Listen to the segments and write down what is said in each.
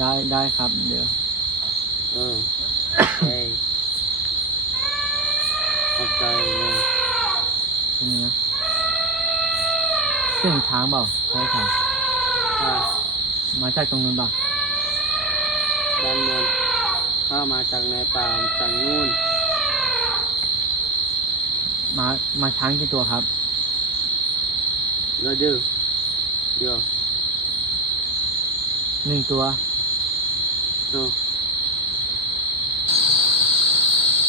ได้ได้ครับ เดี๋ยวเออใช่ขอบใจเลยตรงนี้นะเสียงช้างเปล่าใช่ค่ะข้ามาจากตรงนู้นเปล่าด้านบนข้ามาจากในป่าจากนู่นมามาช้างกี่ตัวครับแล้วดื้อเดี๋ยวหนึ่งตัว ดู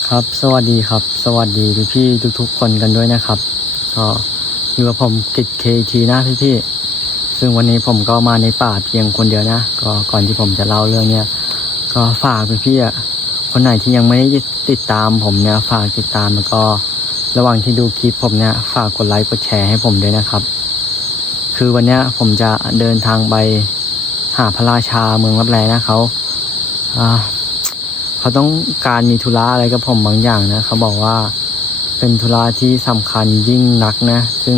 ครับสวัสดีครับ สวัสดีพี่พี่ทุกทุกๆคนกันด้วยนะครับ ก็อยู่กับผมกิจเคทีนะพี่พี่ๆซึ่งวันนี้ผมก็มาในป่าเพียงคนเดียวนะ ก็ก่อนที่ผมจะเล่าเรื่องเนี้ยก็ฝากพี่พี่ๆอะคนไหนที่ยังไม่ได้ติดตามผมเนี่ยฝากติดตามแล้วก็ระหว่างที่ดูคลิปผมเนี่ยฝากกดไลค์กดแชร์ให้ผมด้วยนะครับ คือวันนี้ผมจะเดินทางไปหาพระราชาเมืองรับแลนะเขา เขาต้องการมีธุระอะไรกับผมบางอย่างนะ เขาบอกว่าเป็นธุระที่สำคัญยิ่งนักนะ ซึ่ง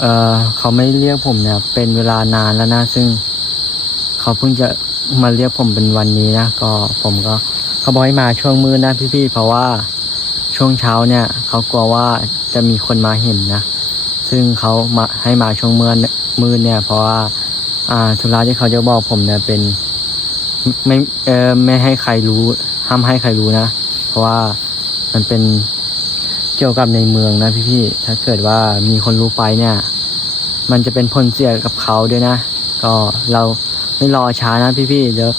เออเขาไม่เรียกผมเนี่ย เป็นเวลานานแล้วนะ ซึ่ง เขาเพิ่งจะมาเรียกผมเป็นวันนี้นะ ก็ผมก็ เขาบอกให้มาช่วงมืดนะพี่ๆ เพราะว่าช่วงเช้าเนี่ย เขากลัวว่าจะมีคนมาเห็นนะ ซึ่งเขามาให้มาช่วงมืดมืดเนี่ย เพราะว่า อ่า ธุระที่เขาจะบอกผมเนี่ยเป็น ไม่เออไม่ให้ใครรู้ ห้ามให้ใครรู้นะ เพราะว่ามันเป็นเกี่ยวกับในเมืองนะพี่ๆถ้าเกิดว่ามีคนรู้ไปเนี่ย มันจะเป็นผลเสียกับเขาด้วยนะ ก็เราไม่รอช้านะพี่ๆเดี๋ยว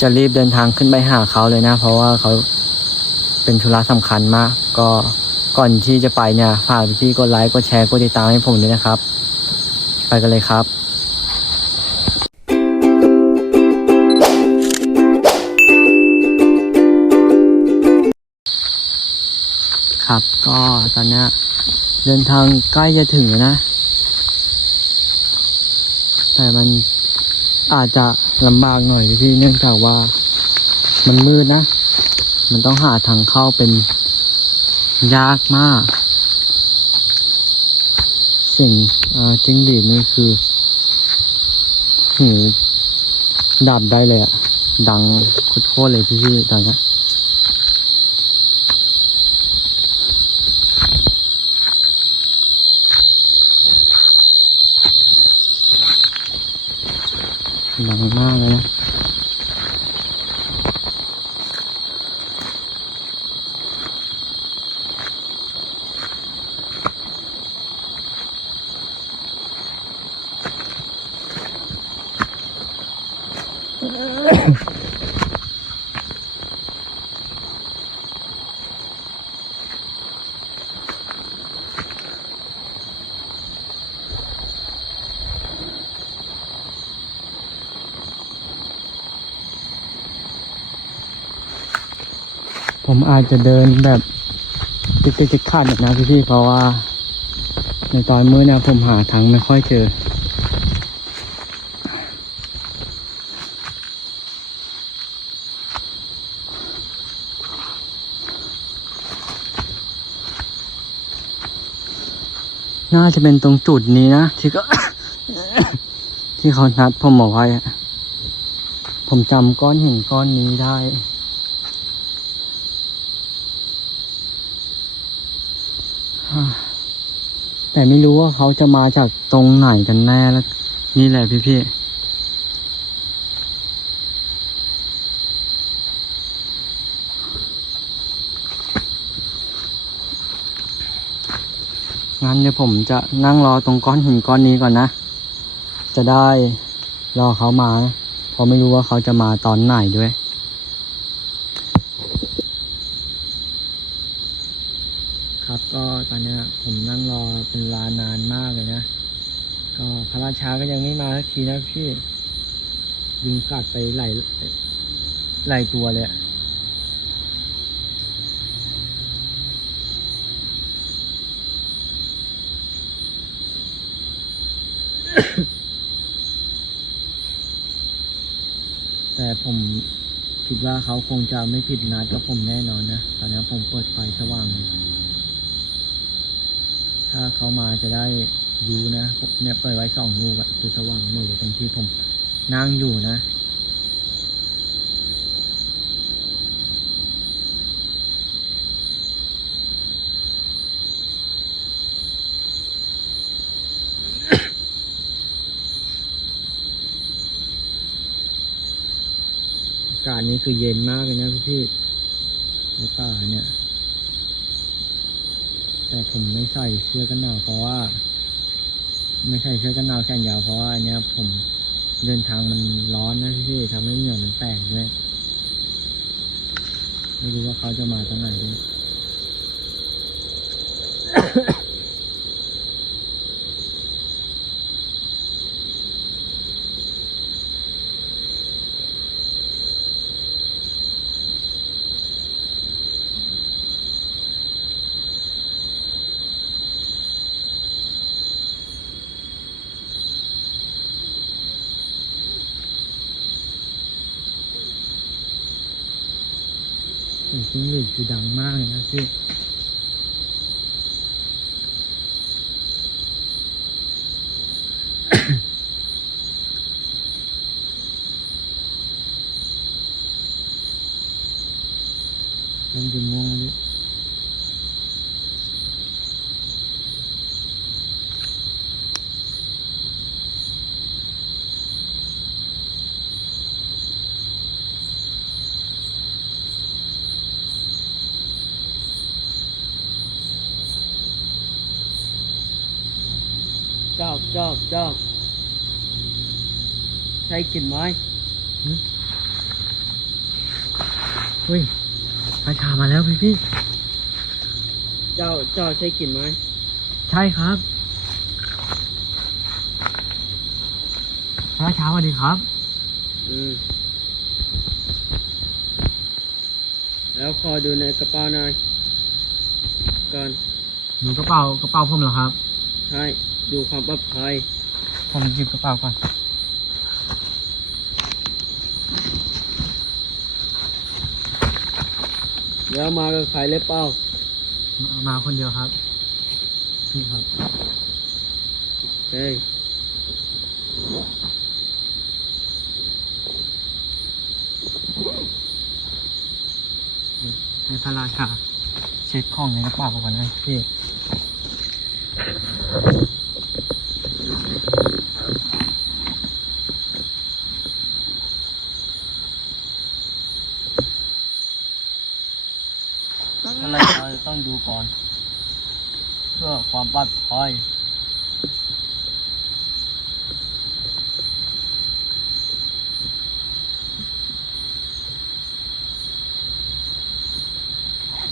จะรีบเดินทางขึ้นไปหาเขาเลยนะ เพราะว่าเขาเป็นธุระสำคัญมาก ก็ก่อนที่จะไปเนี่ยฝากพี่ๆกดไลค์กดแชร์กดติดตามให้ผมด้วยนะครับ ไปกันเลยครับ ก็ตอนนี้เดินทางใกล้จะถึงแล้วนะ แต่มันอาจจะลำบากหน่อยพี่เนื่องจากว่ามันมืดนะ มันต้องหาทางเข้าเป็นยากมากเสิ่งจิ้งหรีดนี่คือหูดับได้เลยอะดังโคตรเลยพี่ๆตอนนี้ย ดังมากเลยนะ ผมอาจจะเดินแบบติดติดติดขัดๆนะพี่ๆเพราะว่า ในตอนมื้อเนี่ยผมหาทางไม่ค่อยเจอ น่าจะเป็นตรงจุดนี้นะ ที่ก็ ที่เขานัดผมบอกไว้ผมจำก้อนหินก้อนนี้ได้ แต่ไม่รู้ว่าเขาจะมาจากตรงไหนกันแน่แล้วนี่แหละพี่พี่ๆ งั้นเดี๋ยวผมจะนั่งรอตรงก้อนหินก้อนนี้ก่อนนะ จะได้รอเขามา เพราะไม่รู้ว่าเขาจะมาตอนไหนด้วยครับก็ตอนนี้ผมนั่งรอเป็นเวลานานมากเลยนะ ก็พระราชาก็ยังไม่มาสักทีนะพี่ยุงกัดไปหลายหลายตัวเลยอะ ผมคิดว่าเขาคงจะไม่ผิดนัดกับผมแน่นอนนะ ตอนนี้ผมเปิดไฟสว่าง ถ้าเขามาจะได้ดูนะผมเนี่ยเปิดไว้สองลูกอะคือสว่างหมดเลยตรงที่ผมนั่งอยู่นะากาศนี้คือเย็นมากเลยนะพี่พี่ในป่าเนี่ย แต่ผมไม่ใส่เสื้อกันหนาวเพราะว่า ไม่ใส่เสื้อกันหนาวแขนยาวเพราะว่าอันเนี้ยผมเดินทางมันร้อนนะพี่พี่ทำให้เหงื่อมันแตกด้วยไม่รู้ว่าเขาจะมาตอนไหนด้วย เสียงจิ้งหรีดคือดังมากเลยนะพี่ จอบจอบจอบใช้กลิ่นไหมเฮ้ยพระชามาแล้วพี่พี่เจ้าเจ้าใช้กลิ่นไหมใช่ครับพระชาสวัสดีครับ อืม แล้วขอดูในกระเป๋าหน่อยก่อนหนูกระเป๋ากระเป๋าผมเหรอครับให้ ดูความปลอดภัยผมหยิบกระเป๋าก่อนแล้วมากับใครเลยเปล่ามามาคนเดียวครับ นี่ครับเฮ้ยให้พระราชาเช็คของในกระเป๋าก่อนนะพี่ อะไรเราจะต้องดูก่อน เพื่อความปลอดภัย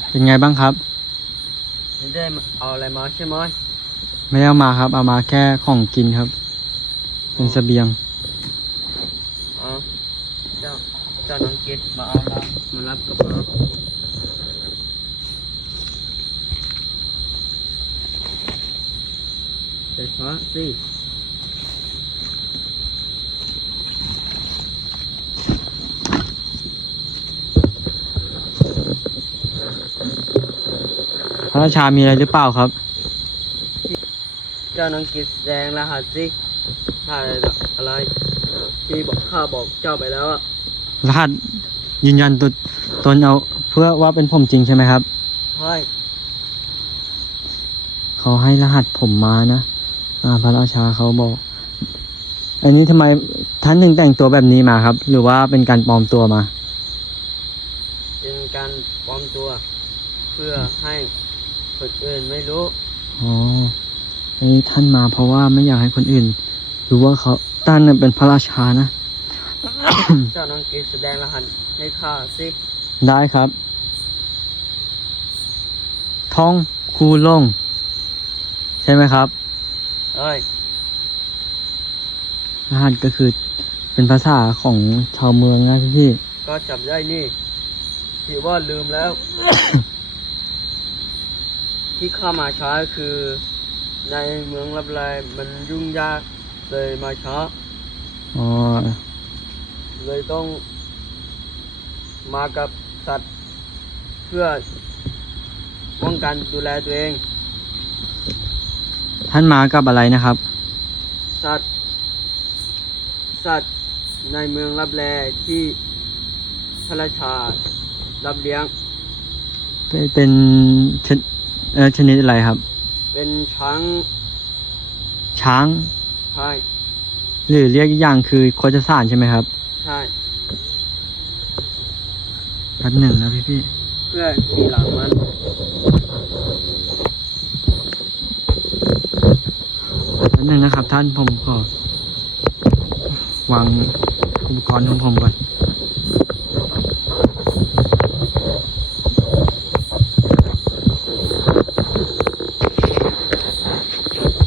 เป็นไงบ้างครับ ไม่ได้เอาอะไรมาใช่ไหมไม่ได้เอามาครับ เอามาแค่ของกินครับ เป็นเสบียงเอาเจ้าเจ้าน้องกิตมาเอามามารับกระเป๋า ไปคว้าสิพระราชามีอะไรหรือเปล่าครับ เจ้าน้องกิตแสดงรหัสสิถ้าอะไรที่บอกข้าบอกเจ้าไปแล้วอะรหัสยืนยันตัวตนเอาเพื่อว่าเป็นผมจริงใช่ไหมครับใช่เขาให้รหัสผมมานะ อ่า พระราชาเขาบอก อันนี้ทำไมท่านถึงแต่งตัวแบบนี้มาครับ หรือว่าเป็นการปลอมตัวมา เป็นการปลอมตัว เพื่อให้คนอื่นไม่รู้อ๋ออันนี้ท่านมาเพราะว่าไม่อยากให้คนอื่นรู้ว่าเขาท่านน่ะเป็นพระราชานะเจ้าน้องกิตแสดงรหัสให้ข้าสิ ได้ครับท่องคูลง ใช่ไหมครับ เอ้ยรหัสก็คือเป็นภาษาของชาวเมืองนะพี่ ก็จับได้นี่ที่ว่าลืมแล้ว ที่ข้ามาช้าคือ ในเมืองรับแลมันยุ่งยากเลยมาช้าอ๋อเลยต้องมากับสัตว์เพื่อป้องกันดูแลตัวเอง ท่านมากับอะไรนะครับ สัตว์ สัตว์ในเมืองรับแลที่พระราชารับเลี้ยง เป็นเป็นชนเอ่อชนิดอะไรครับ เป็นช้างช้างใช่หรือเรียกอีกอย่างคือโคจสารใช่ไหมครับใช่แป๊บหนึ่งนะพี่พี่ เพื่อขี่หลังมัน ป๊บหนึ่งนะครับ ท่านผมขอวางอุปกรณ์ของผมก่อน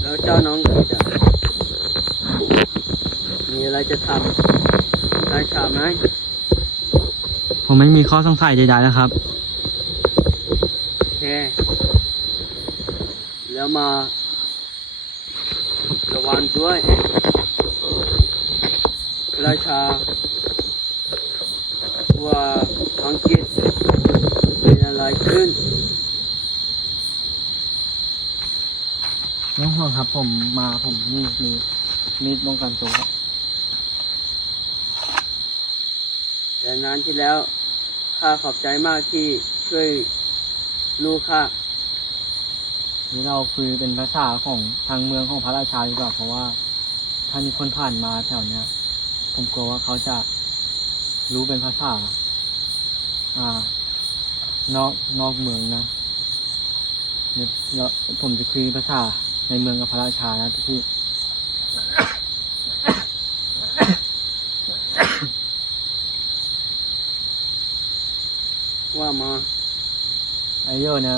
แล้วเจ้าน้องกิดอะมีอะไรจะทำราชาไหมผมไม่มีข้อสงสัยใดๆแล้วครับแค่แล้วมา ระวังด้วยราชาว่าอังกฤษเป็นอะไรขึ้น น้องห่วงครับผมมาผมนี่มีมีดป้องกันตัวครับแต่นานที่แล้วข้าขอบใจมากที่ช่วยลูกข้า นี่เราคุยเป็นภาษาของทางเมืองของพระราชาดีกว่าเพราะว่า ถ้ามีคนผ่านมาแถวเนี้ย ผมกลัวว่าเขาจะรู้เป็นภาษา อ่า นอกนอกเมืองนะเดี๋ยวแล้วผมจะคุยภาษาในเมืองกับพระราชานะพี่ว่ามาไอโยนะ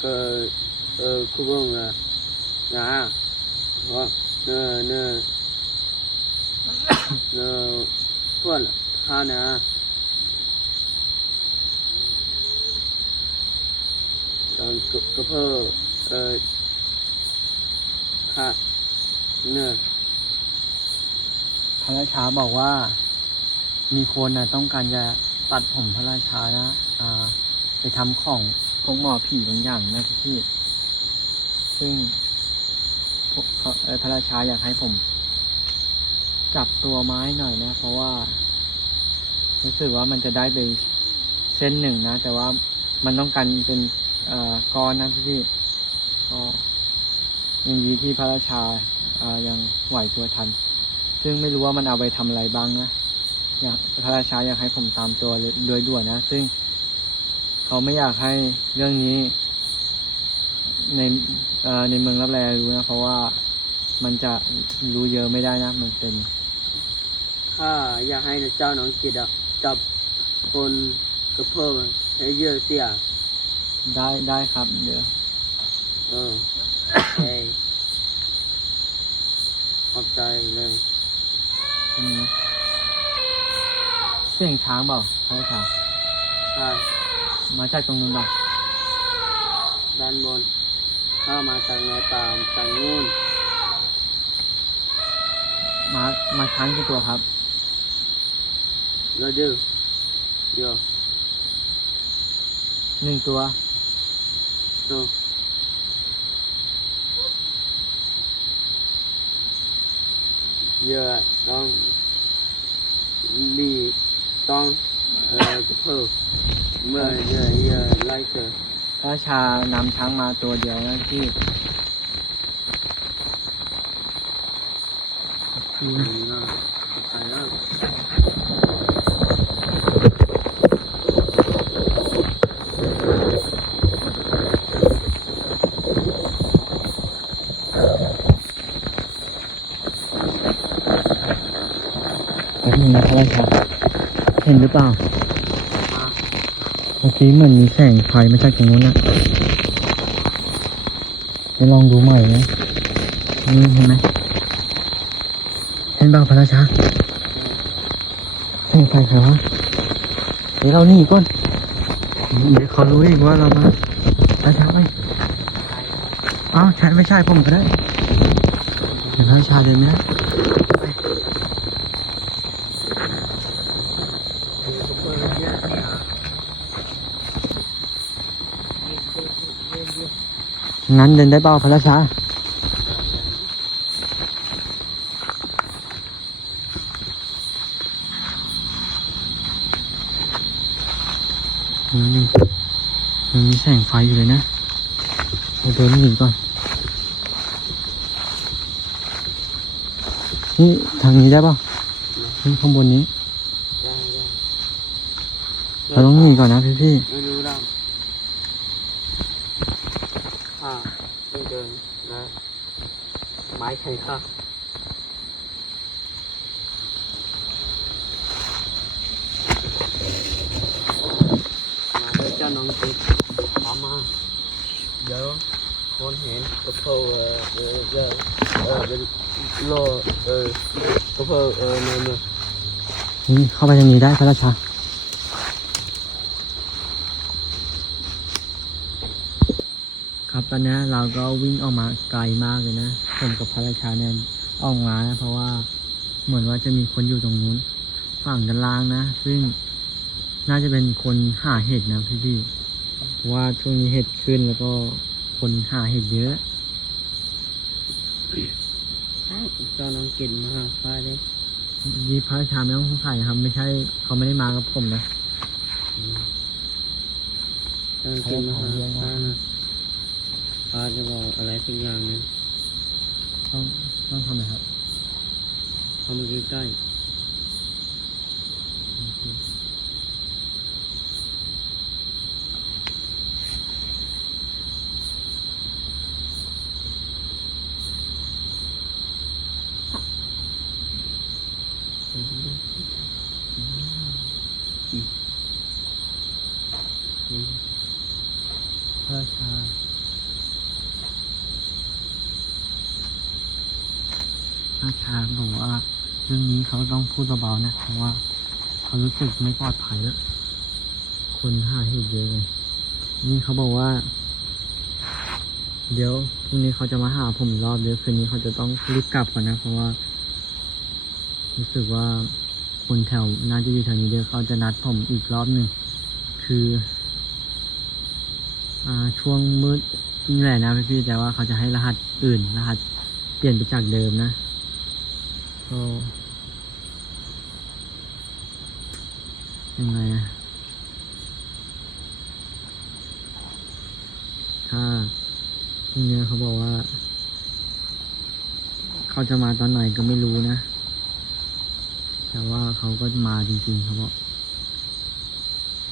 เออเออเนี่ยมาดองเท้าเนี่ยคุยช่องเพื่อนะเออเออกับเพื่อนนะเดี๋ยวจอบก็เออคุบงนะนะเพราะเนอเนอเนอเพื่อนข้านะตอนกับกับเพื่อเออข้าเนอพระราชาบอกว่า มีคนนะต้องการจะตัดผมพระราชานะอ่าไปทำของ วกหมอผีบางอย่างนะพี่พี่ ซึ่งพวกเขาเอ่อพระราชาอยากให้ผม จับตัวไม้หน่อยนะ เพราะว่า รู้สึกว่ามันจะได้ไปเส้นหนึ่งนะ แต่ว่ามันต้องการเป็นก้อนนะพี่ก็ยังดีที่พระราชายังไหวตัวทัน ซึ่งไม่รู้ว่ามันเอาไปทำอะไรบ้างนะอยากพระราชาอยากให้ผมตามตัวเลยโดยด่วนนะ ซึ่ง เขาไม่อยากให้เรื่องนี้ ในเอ่อในเมืองรับแลรู้นะ เพราะว่ามันจะรู้เยอะไม่ได้นะ มันเป็นข้าอยากให้เจ้าน้องกิดอะจับคนกระเพื่อให้เยอะเสีย ได้ได้ครับ เดี๋ยวเออโอเคขอบใจเลยตรงนี้เสียงช้างเปล่าพระราชาใช่ มาจากตรงนู้นเปล่าด้านบนข้ามาจากในป่าจากนู่น มามาช้างกี่ตัวครับแล้วดื้อเดี๋ยวหนึ่งตัวดูเยอะต้องดีต้องเอ่อกระเพื่อ เมื่อเยอะเยอะไล่เกิดพระชานำช้างมาตัวเดียวนะที่คือนี่ไปแล้วแป๊บนึงนะพระเห็นหรือเปล่า เมื่อกี้เหมือนมีแสงไฟมาจากตรงนู้นนะจะลองดูใหม่นะนี่เห็นไหมเห็นบ้างพระราชาเห็นใครใครวะเดี๋ยวเราหนีก่อนเดี๋ยวเขารู้อีกว่าเรามาพระราชาไปอ้าวใช่ไม่ใช่ผมก็ได้เดี๋ยวพระราชาเดินไม่ได้ งั้นเดินได้เปล่าพระราชาอืมมันมีแสงไฟอยู่เลยนะเราเดินหนีก่อนนี่ทางนี้ได้เปล่านี่ข้างบนนี้ เราต้องหนีก่อนนะพี่พี่ ไม่รู้แล้วข้าต้องเดินนะ ไม้แข็งข้ามาด้วยเจ้าน้องติ๊กตามมาเดี๋ยวคนเห็นก็เพอเออเออเออเออเป็นโลเออก็เพอเออเนอะเนนี่เข้าไปทางนี้ได้พระราชาครับตอนนี้เราก็วิ่งออกมาไกลมากเลยนะ ผมกับพระราชาเนี่ยออกมานะเพราะว่าเหมือนว่าจะมีคนอยู่ตรงนู้นฝั่งด้านล่างนะ ซึ่งน่าจะเป็นคนหาเห็ดนะพี่พี่ๆเพราะว่าช่วงนี้เห็ดขึ้นแล้วก็คนหาเห็ดเยอะเจ้าน้องกินมาหาข้าได้ยี่พระราชาไม่ต้องสงสัยนะครับ ไม่ใช่เขาไม่ได้มากับผมนะเจ้าน้องกินมาหาข้านะข้าจะบอกอะไรสักอย่างหนึง ต้องต้องทำอะไรครับเข้ามาใกล้ๆอืม พระราชา พระราชาบอกว่าเรื่องนี้เขาต้องพูดเบาๆนะเพราะว่าเขารู้สึกไม่ปลอดภัยแล้ว คนหาเห็ดเยอะเลยนี่เขาบอกว่า เดี๋ยวพรุ่งนี้เขาจะมาหาผมอีกรอบเดี๋ยวคืนนี้เขาจะต้องรีบกลับก่อนนะ เพราะว่า รู้สึกว่าคนแถวน่าจะอยู่แถวนี้เดี๋ยวเขาจะนัดผมอีกรอบหนึ่งคืออ่าช่วงมืดนี่แหละนะพี่ๆแต่ว่าเขาจะให้รหัสอื่นรหัสเปลี่ยนไปจากเดิมนะ ยังไงอะถ้าพรุ่งนี้เขาบอกว่า เขาจะมาตอนไหนก็ไม่รู้นะ แต่ว่าเขาก็มาจริงๆเขาบอก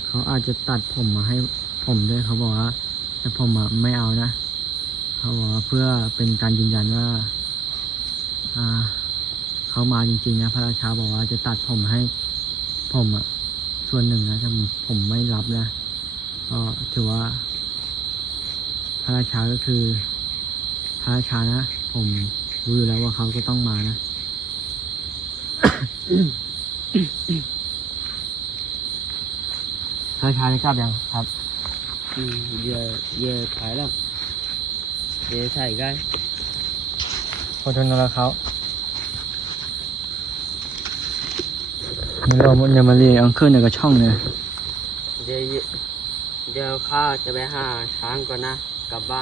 เขาอาจจะตัดผมมาให้ผมด้วยเขาบอกว่าแต่ผมอะไม่เอานะ เขาบอกว่าเพื่อเป็นการยืนยันว่า อ่า เขามาจริงๆนะพระราชาบอกว่าจะตัดผมให้ผมอะส่วนหนึ่งนะแต่ผมไม่รับนะก็ถือว่า พระราชาก็คือ พระราชานะผมรู้อยู่แล้วว่าเขาก็ต้องมานะพระราชาจะกลับยังครับ Ừ, giờ giờ phải lắm để thầy cái ขอโทษนะเขาเดี๋ยว เราเดี๋ยวมาเรียนอังเคิลในกระช่องเนี่ย giờ giờ kha cho bé hà sáng con na cặp ba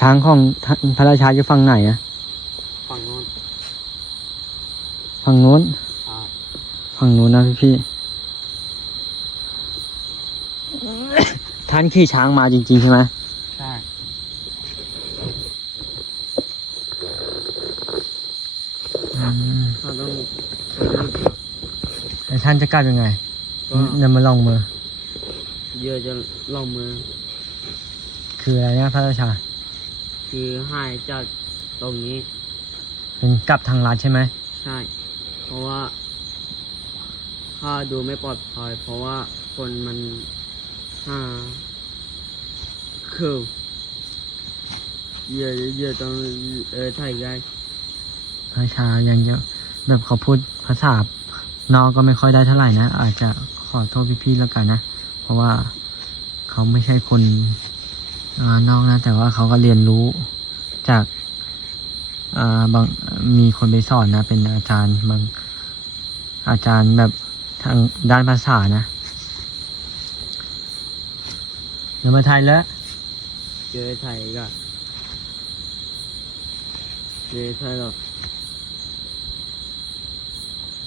ช้างของท่านพระราชาจะฝั่งไหนอะฝั่งโน้นฝั่งโน้นอ่าฝั่งโน้นนะพี่พี่ๆท่านขี่ช้างมาจริงๆใช่ไหม ใช่ อืม เราต้อง แล้ว ท่านจะกลับยังไงก็เดี๋ยวมาลองมือ เยอะจะลองมือ คืออะไรนะพระราชา คือให้จากตรงนี้ เป็นกลับทางลัดใช่ไหม ใช่ เพราะว่าข้าดูไม่ปลอดภัย เพราะว่าคนมันห้าคือเยอะเยอะต้องเออถ่ายกันพระราชายังจะแบบเขาพูดภาษา นอกก็ไม่ค่อยได้เท่าไหร่นะ อาจจะขอโทษพี่ๆแล้วกันนะ เพราะว่าเขาไม่ใช่คนอนอกนะ แต่ว่าเขาก็เรียนรู้จากาบางมีคนไปสอนนะ เป็นอาจารย์บางอาจารย์แบบทางด้านภาษานะเดี๋ยวมาไทยแล้ว เจอไทยก็เจอไทยก็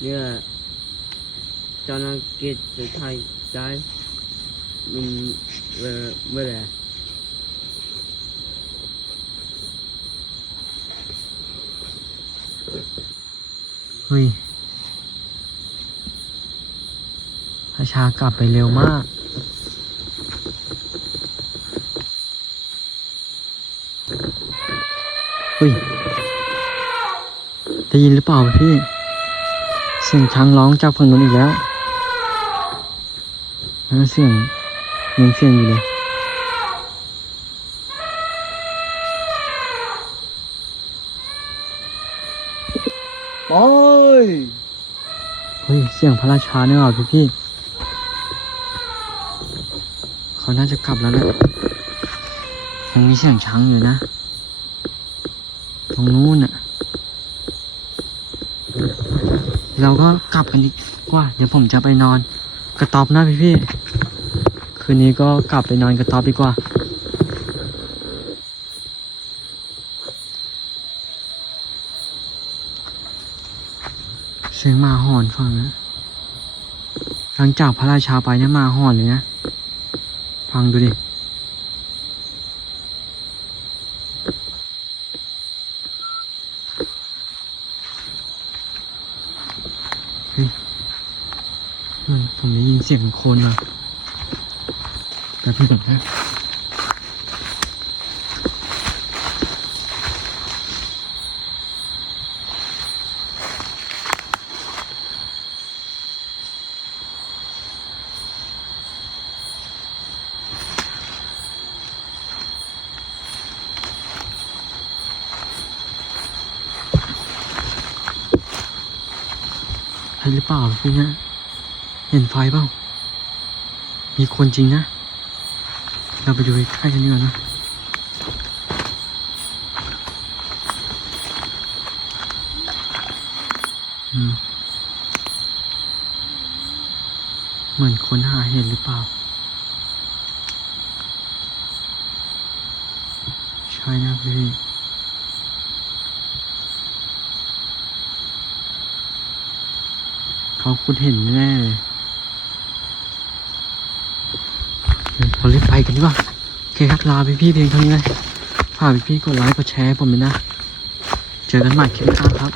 เนี่ย จ้านักกิจจะไทยได้มันเอ่อเมื่อไหร่เฮ้ยพระชากลับไปเร็วมาก เฮ้ยได้ยินหรือเปล่าพี่ เสียงช้างร้องจากฝั่งนู้นอีกแล้ว นั่นเสียงยังเสียงอยู่เลยโอ้ยเฮ้ยเสียงพระราชาเนี่ยเหรอพี่พี่เขาน่าจะกลับแล้วแหละยังมีเสียงช้างอยู่นะ ตรงนู้นน่ะ เราก็กลับกันดีกว่า เดี๋ยวผมจะไปนอน กระต๊อบนะพี่พี่ คืนนี้ก็กลับไปนอนกระต๊อบดีกว่า เสียงมาหอนฟังนะ หลังจากพระราชาไปเนี่ยมาหอนเลยนะ ฟังดูดิ เฮ้ยเฮ้ย ผมได้ยินเสียงโคลนมาแป๊บนึงก่อนนะใช่หรือเปล่าพี่เนะ เห็นไฟเปล่า มีคนจริงนะ เราไปดูใกล้ๆกันดีกว่านะเหมือนคนหาเห็นหรือเปล่า ใช่นะพี่เขาคุณเห็นแน่เลยเดี๋ยวเรารีบไป กันดีกว่าโอเคครับลาพี่พี่ๆเพียงเท่านี้เลยฝากพี่พี่ๆกดไลค์กดแชร์ให้ผมด้วยนะ เจอกันใหม่คลิปหน้าครับ